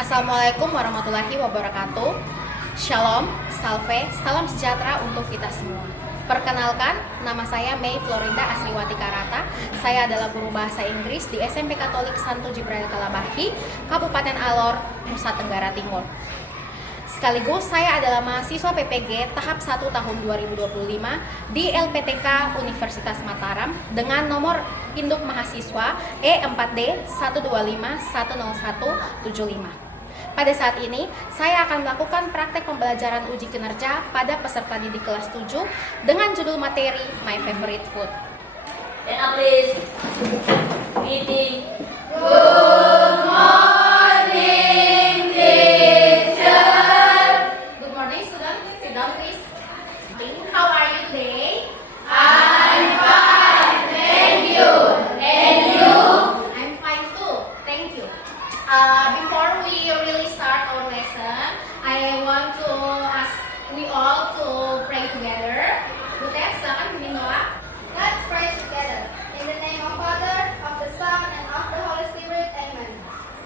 Assalamualaikum warahmatullahi wabarakatuh. Shalom, salve, salam sejahtera untuk kita semua. Perkenalkan, nama saya Mei Florinda Asriwati Karata. Saya adalah guru bahasa Inggris di SMP Katolik Santo Jibril Kalabahi, Kabupaten Alor, Nusa Tenggara Timur. Sekaligus saya adalah mahasiswa PPG tahap 1 tahun 2025 di LPTK Universitas Mataram dengan nomor induk mahasiswa E4D 125-10175. Pada saat ini, saya akan melakukan praktek pembelajaran uji kinerja pada peserta didik kelas 7 dengan judul materi My Favorite Food. Please, meeting. Good morning, teacher. Good morning, student. Sit down, please. How are you today? I'm fine, thank you. And you? I'm fine too, thank you. Before we really start our lesson, I want to ask we all to pray together. Butet, silakan pimpin doa. Let's pray together. In the name of Father, of the Son, and of the Holy Spirit. Amen.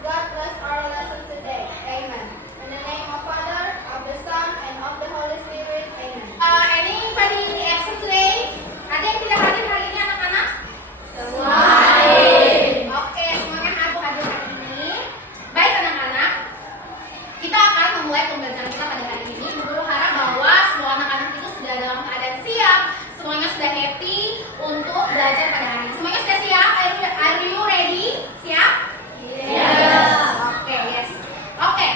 God bless our lesson today. Amen. In the name of Father, of the Son, and of the Holy Spirit. Amen. Anybody absent today? Ada yang tidak hadir hari ini, anak-anak? Semua hadir. Oke, semuanya hadir hari ini. Baik anak-anak, kita akan memulai pembelajaran kita pada hari ini. Guru harap bahwa semua anak-anak itu sudah dalam keadaan siap. Semuanya sudah happy untuk belajar pada hari ini. Semuanya sudah siap? Are you ready? Siap? Yes. Oke, yes. Oke.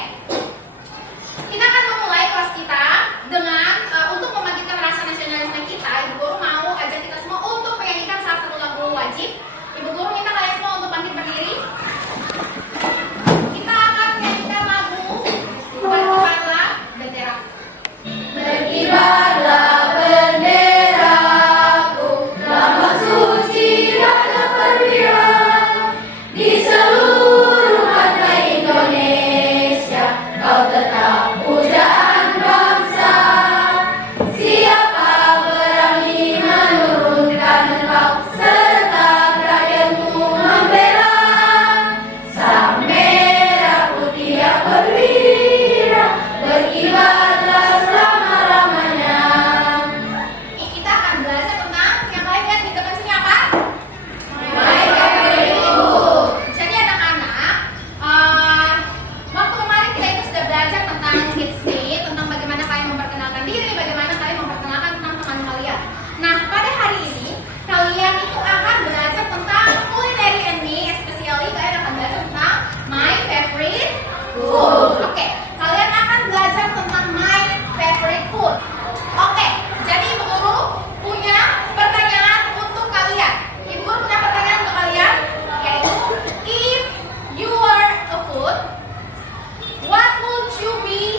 Kita akan memulai kelas kita dengan untuk membangkitkan rasa nasionalisme kita. Ibu guru mau ajak kita semua untuk menyanyikan salah satu lagu wajib. Ibu guru minta kalian semua untuk bangkit berdiri. Kita akan menyanyikan lagu Berkibarlah Bendera. Berkibarlah benderaku, lambang suci raga perwira di seluruh pantai Indonesia. Kau tetap pujaan bangsa. Siapa berani menurunkan engkau serta rakyatmu membela? Sang merah putih yang perwira, berkibarlah selama-lamanya. Kita akan belajar tentang yang kalian lihat di depan sini apa? My favorite food. Jadi anak-anak, waktu kemarin kita itu sudah belajar tentang kids meet, tentang bagaimana kalian memperkenalkan diri, bagaimana kalian memperkenalkan tentang teman kalian. Nah, pada hari ini kalian itu akan belajar tentang culinary and me, especially kalian akan belajar tentang my favorite food. Oke, kalian akan belajar tentang my favorite food. Oke, jadi Ibu Guru punya pertanyaan untuk kalian. Ibu Guru punya pertanyaan untuk kalian, yaitu if you were a food, what would you be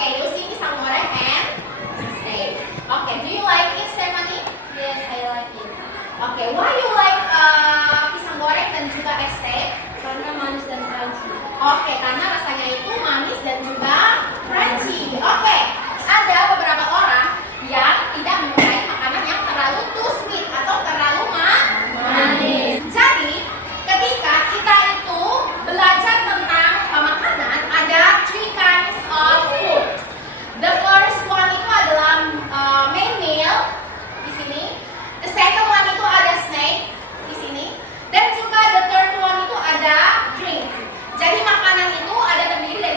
Okay, you see pisang goreng and steak. Okay, do you like it, Stephanie? Yes, I like it. Okay, why you like pisang goreng dan juga steak? Karena manis dan crunchy. Oke, karena rasanya itu manis dan juga crunchy. Oke, ada beberapa orang yang tidak menyukai makanan yang terlalu too sweet atau terlalu manis. Jadi, ketika kita itu belajar tentang makanan, ada three kinds of food. The first one itu adalah main meal di sini. The second one itu ada snack di sini. Dan juga the third one itu ada drink. Jadi makanan itu ada terdiri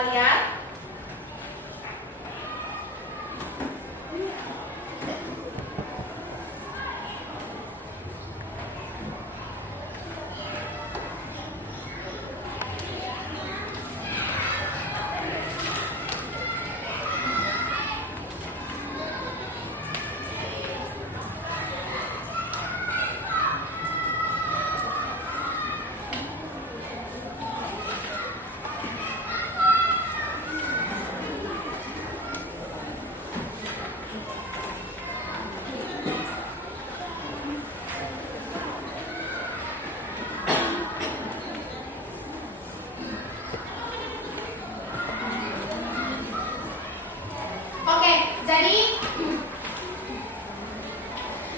kalian. Oke, jadi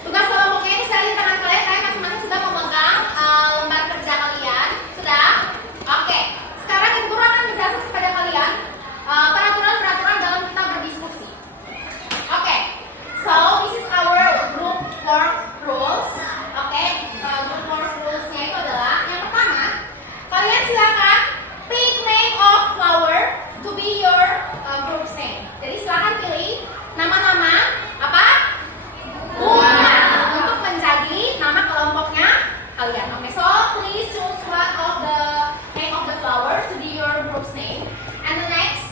tugas kelompoknya ini saya di tangan kalian. Kalian masing-masing sudah memegang lembar kerja kalian. Sudah? Oke. Sekarang Ibu Guru akan menjelaskan kepada kalian peraturan-peraturan dalam kita berdiskusi. Oke. So, this is our group work rules. Oke. Group work rules-nya itu adalah yang pertama, kalian silakan pick name of flower to be your group's name. Jadi silakan pilih nama-nama apa? Bunga untuk menjadi nama kelompoknya kalian. Oke, so please choose one of the name of the flower to be your group's name. And the next,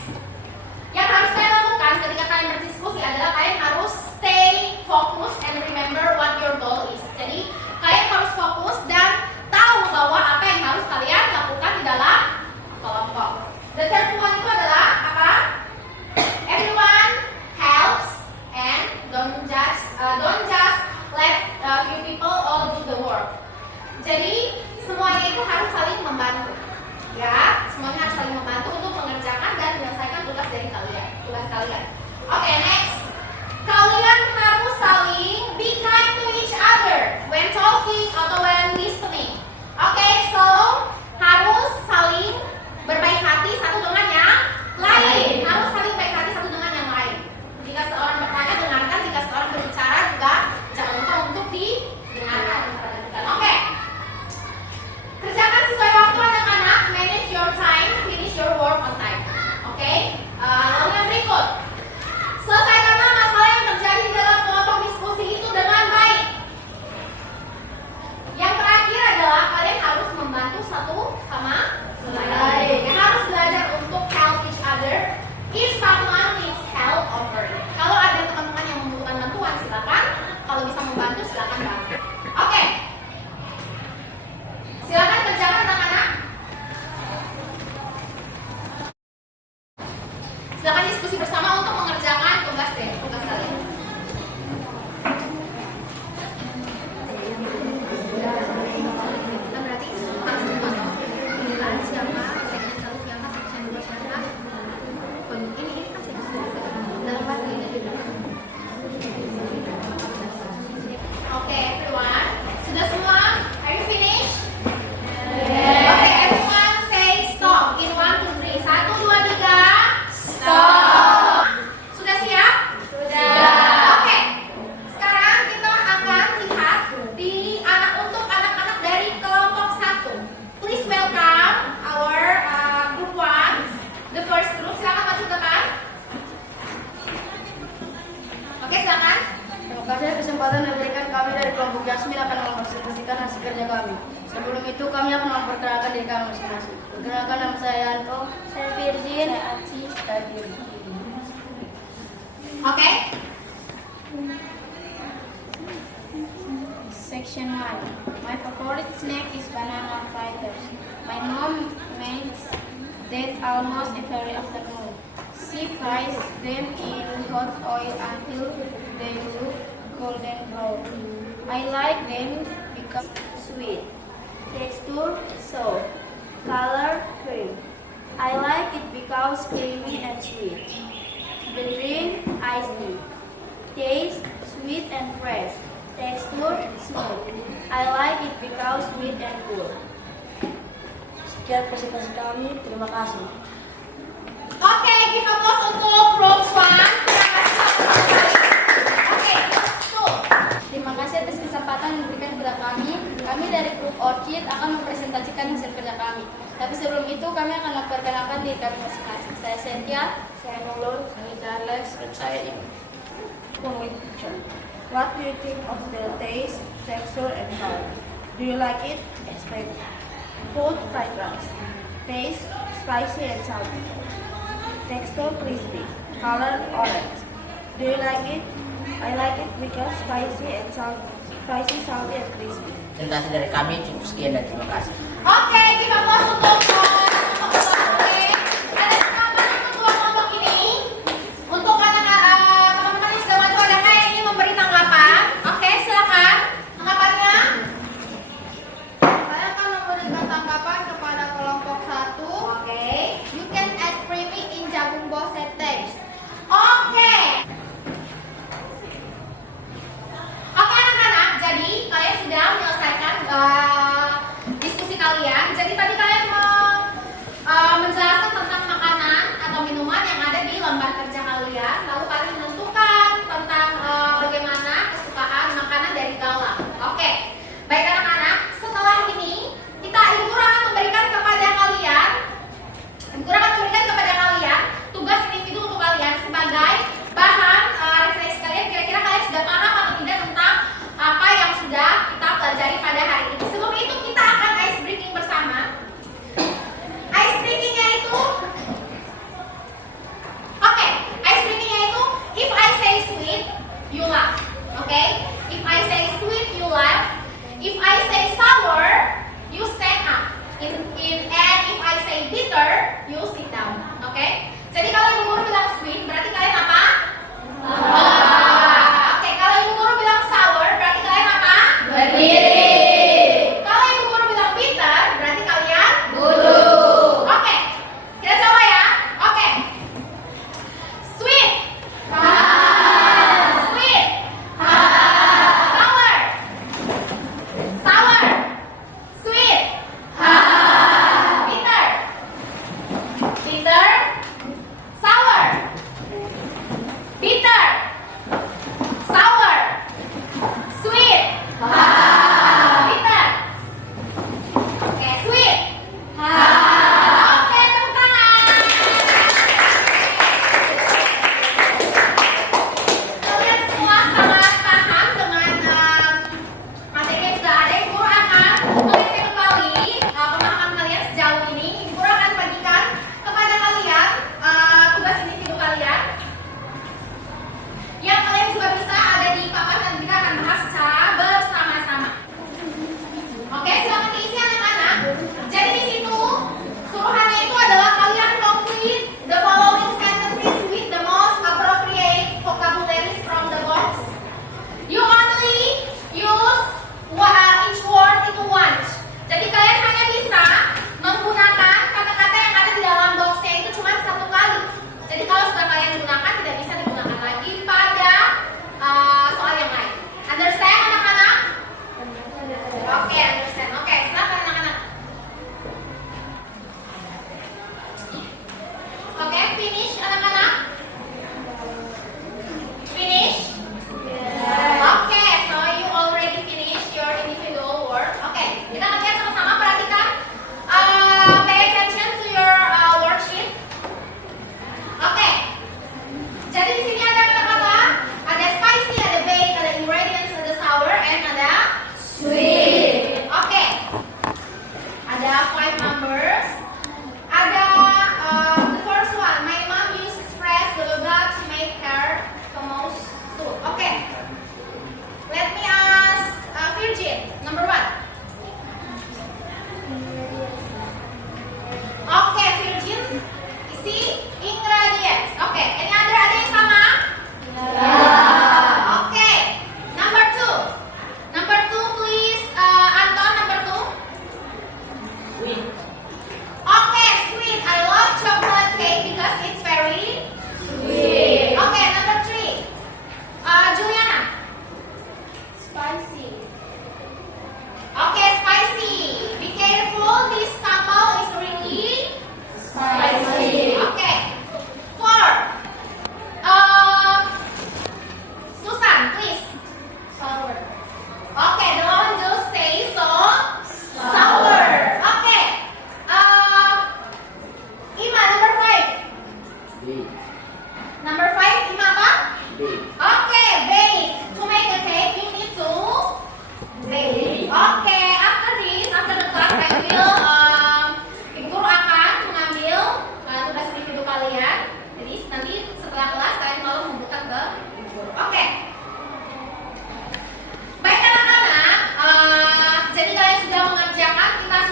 yang harus kalian lakukan ketika kalian berdiskusi adalah kalian harus stay focus and remember what your goal is. Jadi kalian harus fokus dan tahu bahwa apa yang harus kalian lakukan di dalam kelompok. The third one itu adalah apa? Everyone helps and don't just let few people all do the work. Jadi semuanya itu harus saling membantu, ya. Semuanya harus saling membantu untuk mengerjakan dan menyelesaikan tugas dari kalian, tugas kalian. Oke, next. Kalian harus saling be kind to each other when talking atau when listening. Oke, so harus saling berbaik hati satu dengan yang lain. Harus saling baik hati satu dengan yang lain. Jika seorang bertanya, dengarkan. Jika seorang berbicara juga jangan lupa untuk didengarkan dan diperhatikan. Oke. Kerjakan sesuai waktu anak-anak. Manage your time. Finish your work on time. Oke. Lalu yang berikut. Selesaikanlah masalah yang terjadi di dalam kelompok diskusi itu dengan baik. Yang terakhir adalah kalian harus membantu satu sama lain. Harus belajar untuk help each other. If someone needs help, offer it. Kalau ada teman-teman yang membutuhkan bantuan, silakan. Kalau bisa membantu, silakan bantu. Oke. Silakan kerjakan anak-anak. Silakan diskusi bersama untuk mengerjakan tugas kalian. Berarti harus memantau pilihan siapa, segmen 1 siapa, segmen 2 siapa. Ini kan segmen dalam bahasa ini juga. Oke, everyone. Sudah semua? Are you finished? Oke, everyone say stop in 1, 2, 3. 1, 2, 3. Stop. Sudah siap? Sudah. Oke. Sekarang kita akan lihat untuk anak-anak dari kelompok 1. Please welcome our group 1. The first group. Silakan maju ke depan. Oke, silakan. Terima kasih kesempatan yang diberikan. Kami dari kelompok Yasmin akan mempresentasikan hasil kerja kami. Sebelum itu kami akan memperkenalkan diri kami masing-masing. Perkenalkan, nama saya Yanto, saya Virgin, saya Aci, saya Diri. Oke. Section 1. My favorite snack is banana fritters. My mom makes that almost every afternoon. She fries them in hot oil until they look golden brown. I like them because sweet, texture soft, color cream. I like it because creamy and sweet. The drink iced tea. Taste sweet and fresh. Texture smooth. I like it because sweet and cool. Sekian presentasi kami. Terima kasih. Oke, give applause untuk group 1. Oke, so Terima kasih atas kesempatan yang diberikan kepada kami. Kami dari grup Orchid akan mempresentasikan hasil kerja kami. Tapi sebelum itu kami akan memperkenalkan diri kami masing-masing. Saya Cynthia, saya Nurul, saya Charles, Dan saya ini. What do you think of the taste, texture, and color? Do you like it? Explain. Food, fried rice. Taste, spicy and salty. Texture, crispy. Color, orange. Do you like it? I like it because spicy, salty, and crispy. Presentasi dari kami cukup sekian dan terima kasih. Oke, kita masuk untuk oke. Ada siapa untuk kelompok ini? Untuk teman-teman yang sudah masuk, adakah yang ingin memberi tanggapan? Oke, silakan. Tanggapannya? Saya akan memberikan tanggapan kepada kelompok 1. Oke. You can add creamy in jagung bose taste. Oke. Oke anak-anak, jadi kalian sudah menyelesaikan diskusi kalian. Jadi tadi kalian B. Number 5, 5 apa? B. Oke, bake. To make a cake, you need to bake. Oke, after this, after the class, I will Ibu Guru akan mengambil tugas individu kalian. Jadi nanti setelah kelas kalian selalu membutuhkan ke Ibu Guru. Oke. Baik anak-anak, jadi kalian sudah mengerjakan, kalian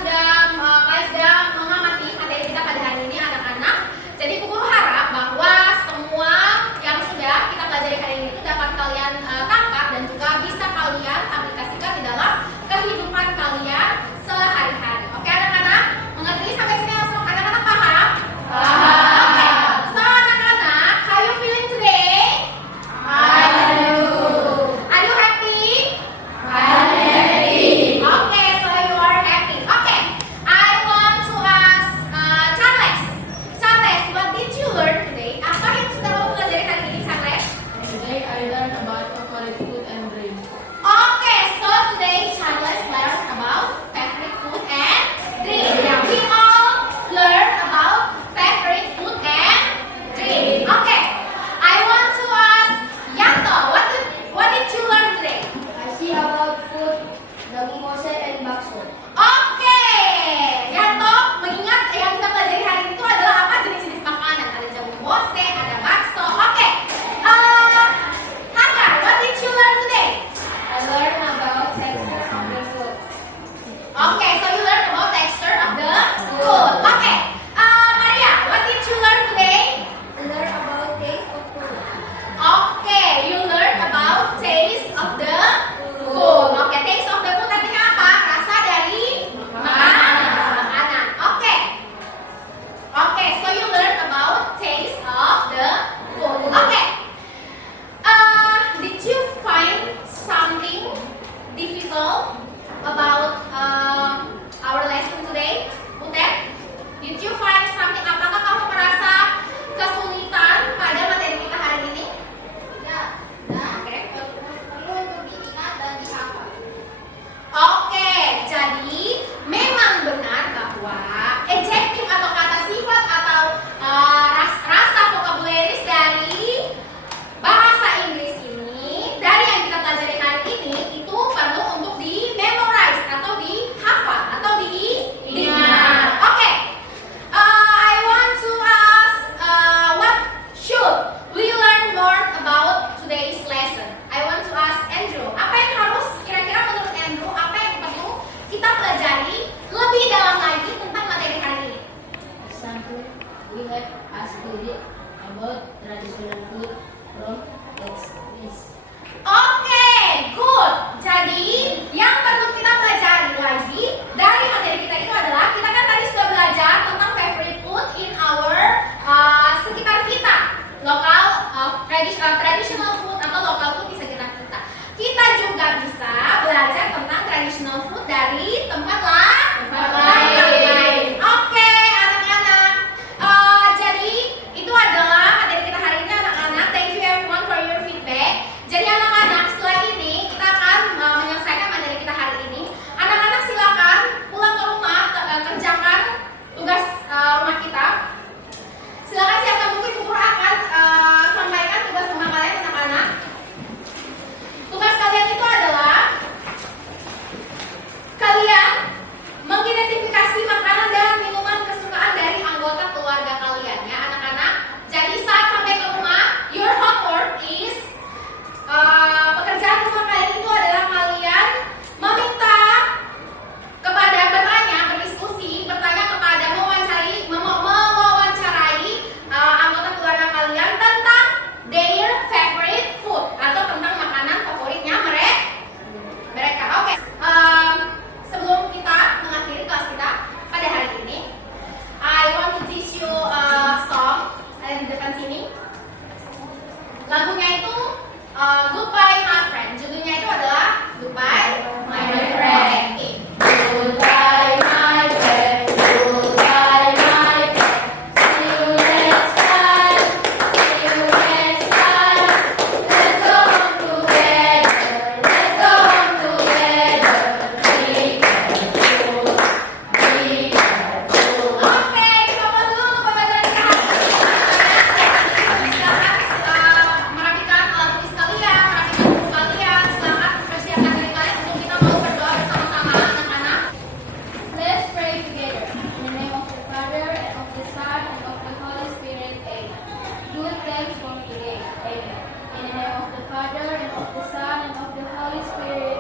sudah mengamati materi kita pada hari ini anak-anak. Jadi Ibu Guru harap bahwa semua yang sudah kita pelajari hari ini itu dapat kalian tangkap dan juga bisa kalian aplikasikan di dalam kehidupan kalian sehari-hari. Oke anak-anak, mengerti sampai sini langsung anak-anak paham? Paham. Oke. So anak-anak, how you feeling today? Are you happy? Okay, so you are happy. Okay, I want to ask Charles. Charles, what did you learn today? Apa yang sudah kamu pelajari hari ini, Charles? Today I learned about favorite food and drink. Okay, so today Charles learned about favorite food and drink. Yeah, we all learn about favorite food and drink. Okay, I want to ask Yanto. What did you learn today? I see about food, the mimosa and bakso. Oke, Yanto mengingat yang kita pelajari hari ini itu adalah apa jenis-jenis makanan? Ada jamu mose, ada bakso. Oke, Hagar, what did you learn today? I learned about texture of the food. Okay, so you learned about texture of the food. Okay, Maria, what did you learn today? I learned about taste of food. Okay, you learned about taste of the food. Okay, taste of the food artinya apa? Rasa dari makanan. Okay. Okay, so you learned about taste of the food. Okay. Did you find something difficult about our lesson today, Butet? Did you find something? Apakah kamu merasa kesulitan pada materi kita hari ini? Ya, dan Oke. perlu untuk diingat dan dihafal. Oke, jadi memang benar bahwa adjektif atau kata sifat atau rasa vocabularies dari bahasa Inggris ini dari yang kita pelajari hari ini itu perlu untuk di memorize atau dihafal atau diingat. Oke, I want to ask what should we learn more about today's lesson? I want to ask Andrew, apa yang harus kira-kira menurut Andrew apa yang perlu kita pelajari lebih dalam lagi tentang materi hari ini? Example, we have studied about traditional food from Greece. Oke, good. Jadi yang perlu kita pelajari lagi dari materi kita itu adalah kita kan tadi sudah belajar tentang favorite food in our sekitar kita, lokal traditional food atau local food di sekitar kita. Kita juga bisa belajar tentang traditional food dari tempat lain. Oke, anak-anak. Jadi itu adalah materi kita hari ini, anak-anak. Thank you everyone for your feedback. Jadi anak-anak, setelah ini kita akan menyelesaikan materi kita hari ini. Anak-anak silakan pulang ke rumah ke Father, and of the Son, and of the Holy Spirit.